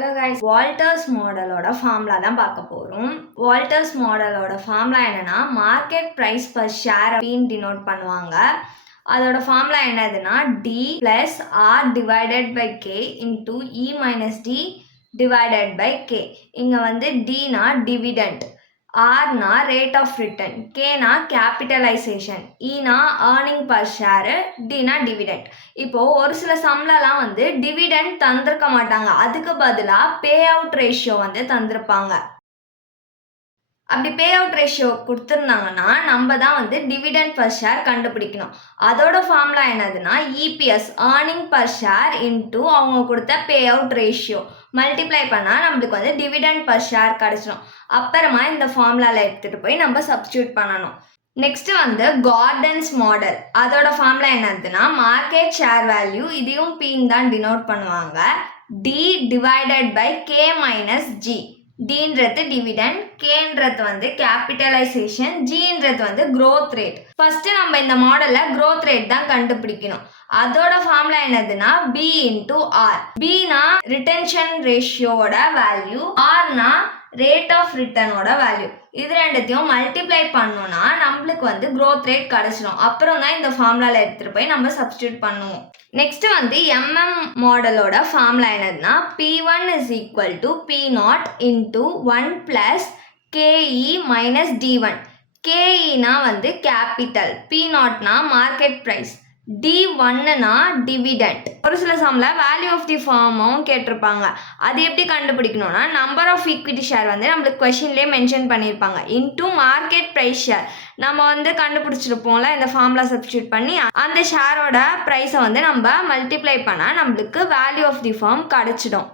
Hello guys, Walter's மாடலோட formula தான் பார்க்க போகிறோம். வால்டர்ஸ் மாடலோட ஃபார்முலா என்னன்னா, மார்க்கெட் ப்ரைஸ் பர் ஷேர் அப்படின்னு டினோட் பண்ணுவாங்க. அதோட ஃபார்முலா என்னதுன்னா, D plus R divided by K into E minus D divided by K. இங்கே வந்து டினா டிவிடெண்ட், ஆர்னா ரேட் ஆஃப் ரிட்டர்ன், கேனா கேபிட்டலைசேஷன், ஈனா ஏர்னிங் பர் ஷேரு, டினா டிவிடெண்ட். இப்போது ஒரு சில சம்லலாம் வந்து டிவிடெண்ட் தந்திருக்க மாட்டாங்க, அதுக்கு பதிலாக பே அவுட் ரேஷியோ வந்து தந்திருப்பாங்க. அப்படி பே அவுட் ரேஷியோ கொடுத்துருந்தாங்கன்னா நம்ம தான் வந்து டிவிடெண்ட் பர் ஷேர் கண்டுபிடிக்கணும். அதோட ஃபார்முலா என்னதுன்னா, EPS earning per share into அவங்க கொடுத்த பே அவுட் ரேஷியோ மல்டிப்ளை பண்ணால் நம்மளுக்கு வந்து டிவிடெண்ட் பர் ஷேர் கிடச்சிடும். அப்புறமா இந்த ஃபார்முலாவில் எடுத்துகிட்டு போய் நம்ம சப்ஸ்டியூட் பண்ணணும். நெக்ஸ்ட் வந்து கார்டன்ஸ் மாடல். அதோட ஃபார்முலா என்னதுன்னா, மார்க்கெட் ஷேர் வேல்யூ, இதையும் பின்னு தான் டினோட் பண்ணுவாங்க, D divided by K minus G. டின்றது டிவிடெண்ட், கேன்றது வந்து கேபிட்டலைசேஷன், ஜின்றது வந்து க்ரோத் ரேட். ஃபர்ஸ்ட் நம்ம இந்த மாடலில் க்ரோத் ரேட் தான் கண்டுபிடிக்கணும். அதோட ஃபார்முலா என்னதுன்னா, பி இன்டூ ஆர். பினா ரிட்டென்ஷன் ரேஷியோட வேல்யூ, ஆர்னா ரேட் ஆஃப் ரிட்டர்னோட வேல்யூ. இது ரெண்டுத்தையும் மல்டிப்ளை பண்ணோம்னா நம்மளுக்கு வந்து க்ரோத் ரேட் கிடச்சிடும். அப்புறம் தான் இந்த ஃபார்முலாவில் எடுத்துகிட்டு போய் நம்ம சப்ஸ்டியூட் பண்ணுவோம். நெக்ஸ்ட் வந்து எம்எம் மாடலோட ஃபார்முலா என்னதுன்னா, P1 is equal to P0 into 1 plus KE minus D1. கேஇனா வந்து கேபிட்டல், P0னா மார்க்கெட் ப்ரைஸ், D1னா டிவிடெண்ட். ஒரு சில சம்மில் வேல்யூ ஆஃப் தி ஃபார்மும் கேட்டிருப்பாங்க. அது எப்படி கண்டுபிடிக்கணும்னா, நம்பர் ஆஃப் ஈக்விட்டி ஷேர் வந்து நம்மளுக்கு கொஷின்லேயே மென்ஷன் பண்ணியிருப்பாங்க, இன்டூ மார்க்கெட் ப்ரைஸ் ஷேர். நம்ம வந்து கண்டுபிடிச்சிருப்போம்ல இந்த ஃபார்முலா சப்ஸ்டியூட் பண்ணி, அந்த ஷேரோட ப்ரைஸை வந்து நம்ம மல்டிப்ளை பண்ணால் நம்மளுக்கு வேல்யூ ஆஃப் தி ஃபார்ம் கிடச்சிடும்.